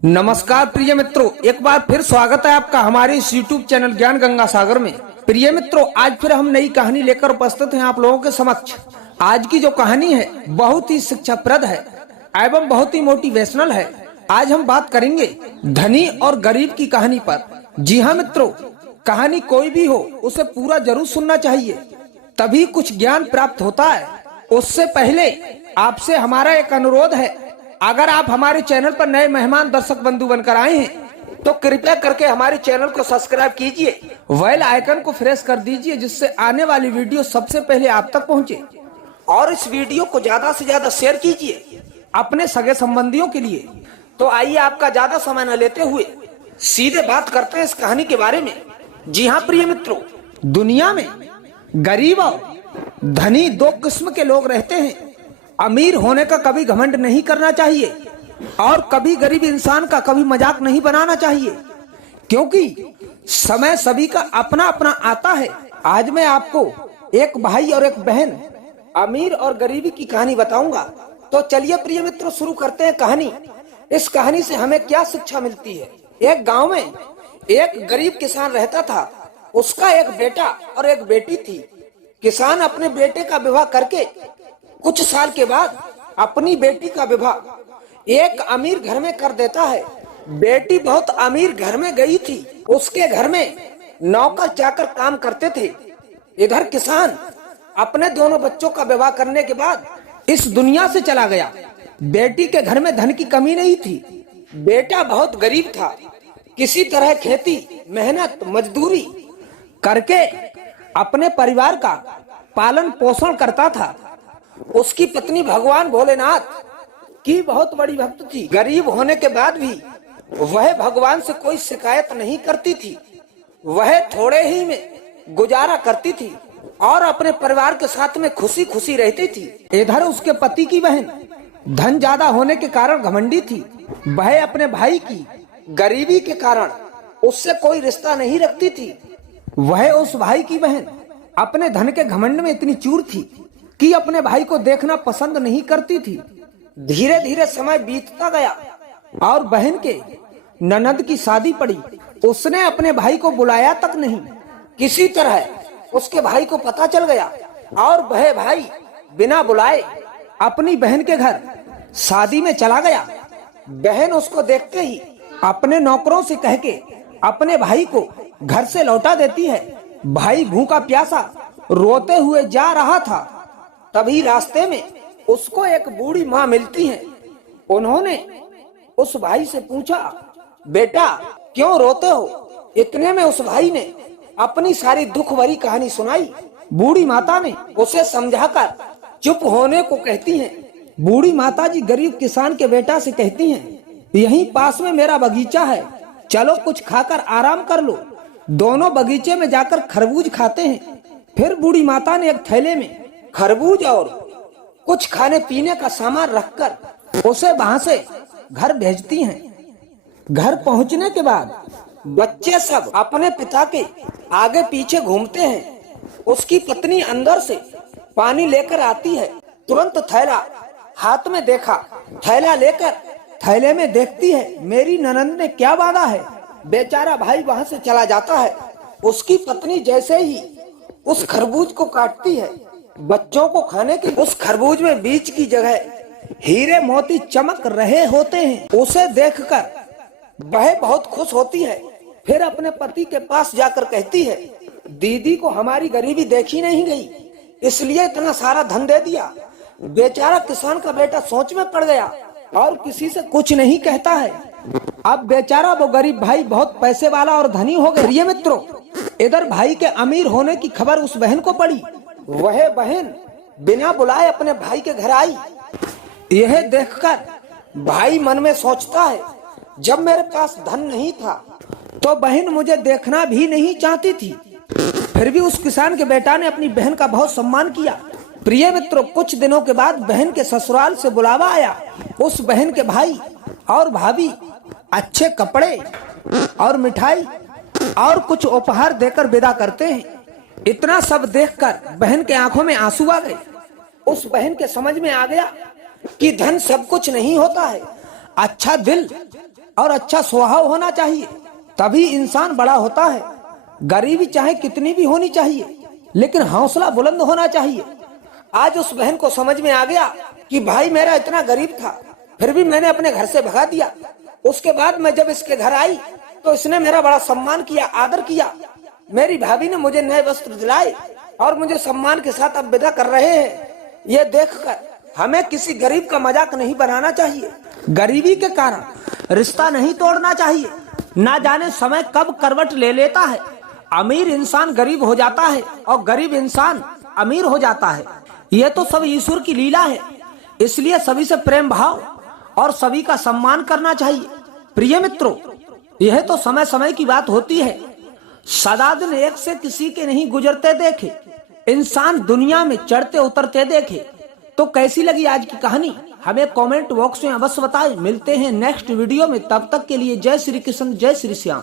नमस्कार प्रिय मित्रों, एक बार फिर स्वागत है आपका हमारे इस YouTube चैनल ज्ञान गंगा सागर में। प्रिय मित्रों, आज फिर हम नई कहानी लेकर उपस्थित हैं आप लोगों के समक्ष। आज की जो कहानी है बहुत ही शिक्षाप्रद है एवं बहुत ही मोटिवेशनल है। आज हम बात करेंगे धनी और गरीब की कहानी पर। जी हाँ मित्रों, कहानी कोई भी हो उसे पूरा जरूर सुनना चाहिए, तभी कुछ ज्ञान प्राप्त होता है। उससे पहले आपसे हमारा एक अनुरोध है, अगर आप हमारे चैनल पर नए मेहमान दर्शक बंधु बनकर आए हैं तो कृपया करके हमारे चैनल को सब्सक्राइब कीजिए, बेल आइकन को प्रेस कर दीजिए, जिससे आने वाली वीडियो सबसे पहले आप तक पहुंचे। और इस वीडियो को ज्यादा से ज्यादा शेयर कीजिए अपने सगे संबंधियों के लिए। तो आइए आपका ज्यादा समय न लेते हुए सीधे बात करते हैं इस कहानी के बारे में। जी हाँ प्रिय मित्रों, दुनिया में गरीब और धनी दो किस्म के लोग रहते हैं। अमीर होने का कभी घमंड नहीं करना चाहिए और कभी गरीब इंसान का कभी मजाक नहीं बनाना चाहिए, क्योंकि समय सभी का अपना अपना आता है। आज मैं आपको एक भाई और एक बहन, अमीर और गरीबी की कहानी बताऊंगा। तो चलिए प्रिय मित्रों, शुरू करते हैं कहानी। इस कहानी से हमें क्या शिक्षा मिलती है। एक गांव में एक गरीब किसान रहता था। उसका एक बेटा और एक बेटी थी। किसान अपने बेटे का विवाह करके कुछ साल के बाद अपनी बेटी का विवाह एक अमीर घर में कर देता है। बेटी बहुत अमीर घर में गई थी। उसके घर में नौकर चाकर काम करते थे। इधर किसान अपने दोनों बच्चों का विवाह करने के बाद इस दुनिया से चला गया। बेटी के घर में धन की कमी नहीं थी। बेटा बहुत गरीब था। किसी तरह खेती मेहनत मजदूरी करके अपने परिवार का पालन पोषण करता था। उसकी पत्नी भगवान भोलेनाथ की बहुत बड़ी भक्त थी। गरीब होने के बाद भी वह भगवान से कोई शिकायत नहीं करती थी। वह थोड़े ही में गुजारा करती थी और अपने परिवार के साथ में खुशी खुशी रहती थी। इधर उसके पति की बहन धन ज्यादा होने के कारण घमंडी थी। वह अपने भाई की गरीबी के कारण उससे कोई रिश्ता नहीं रखती थी। वह उस भाई की बहन अपने धन के घमंड में इतनी चूर थी कि अपने भाई को देखना पसंद नहीं करती थी। धीरे धीरे समय बीतता गया और बहन के ननद की शादी पड़ी। उसने अपने भाई को बुलाया तक नहीं। किसी तरह उसके भाई को पता चल गया और वह भाई बिना बुलाए अपनी बहन के घर शादी में चला गया। बहन उसको देखते ही अपने नौकरों से कह के अपने भाई को घर से लौटा देती है। भाई भूखा प्यासा रोते हुए जा रहा था। तभी रास्ते में उसको एक बूढ़ी माँ मिलती है। उन्होंने उस भाई से पूछा, बेटा क्यों रोते हो? इतने में उस भाई ने अपनी सारी दुख भरी कहानी सुनाई। बूढ़ी माता ने उसे समझाकर चुप होने को कहती हैं। बूढ़ी माता जी गरीब किसान के बेटा से कहती हैं, यहीं पास में मेरा बगीचा है, चलो कुछ खाकर आराम कर लो। दोनों बगीचे में जाकर खरबूज खाते हैं। फिर बूढ़ी माता ने एक थैले में खरबूज और कुछ खाने पीने का सामान रखकर उसे वहां से घर भेजती हैं। घर पहुंचने के बाद बच्चे सब अपने पिता के आगे पीछे घूमते हैं। उसकी पत्नी अंदर से पानी लेकर आती है। तुरंत थैला हाथ में देखा। थैला लेकर थैले में देखती है मेरी ननद ने क्या बांधा है। बेचारा भाई वहां से चला जाता है। उसकी पत्नी जैसे ही उस खरबूज को काटती है, बच्चों को खाने के उस खरबूज में बीज की जगह हीरे मोती चमक रहे होते हैं। उसे देखकर वह बहुत खुश होती है। फिर अपने पति के पास जाकर कहती है, दीदी को हमारी गरीबी देखी नहीं गई, इसलिए इतना सारा धन दे दिया। बेचारा किसान का बेटा सोच में पड़ गया और किसी से कुछ नहीं कहता है। अब बेचारा वो गरीब भाई बहुत पैसे वाला और धनी हो गया। प्रिय मित्रों, इधर भाई के अमीर होने की खबर उस बहन को पड़ी। वह बहन बिना बुलाए अपने भाई के घर आई। यह देखकर भाई मन में सोचता है, जब मेरे पास धन नहीं था तो बहन मुझे देखना भी नहीं चाहती थी। फिर भी उस किसान के बेटा ने अपनी बहन का बहुत सम्मान किया। प्रिय मित्रों, कुछ दिनों के बाद बहन के ससुराल से बुलावा आया। उस बहन के भाई और भाभी अच्छे कपड़े और मिठाई और कुछ उपहार देकर विदा करते हैं। इतना सब देखकर बहन के आंखों में आंसू आ गए। उस बहन के समझ में आ गया कि धन सब कुछ नहीं होता है। अच्छा दिल और अच्छा स्वभाव होना चाहिए, तभी इंसान बड़ा होता है। गरीबी चाहे कितनी भी होनी चाहिए, लेकिन हौसला बुलंद होना चाहिए। आज उस बहन को समझ में आ गया कि भाई मेरा इतना गरीब था, फिर भी मैंने अपने घर से भगा दिया। उसके बाद मैं जब इसके घर आई तो इसने मेरा बड़ा सम्मान किया, आदर किया। मेरी भाभी ने मुझे नए वस्त्र दिलाए और मुझे सम्मान के साथ अब विदा कर रहे हैं। ये देखकर हमें किसी गरीब का मजाक नहीं बनाना चाहिए। गरीबी के कारण रिश्ता नहीं तोड़ना चाहिए। ना जाने समय कब करवट ले लेता है। अमीर इंसान गरीब हो जाता है और गरीब इंसान अमीर हो जाता है। यह तो सब ईश्वर की लीला है। इसलिए सभी से प्रेम भाव और सभी का सम्मान करना चाहिए। प्रिय मित्रों, यह तो समय समय की बात होती है। सदा दिन एक से किसी के नहीं गुजरते देखे, इंसान दुनिया में चढ़ते उतरते देखे। तो कैसी लगी आज की कहानी, हमें कमेंट बॉक्स में अवश्य बताएं। मिलते हैं नेक्स्ट वीडियो में, तब तक के लिए जय श्री कृष्ण, जय श्री श्याम।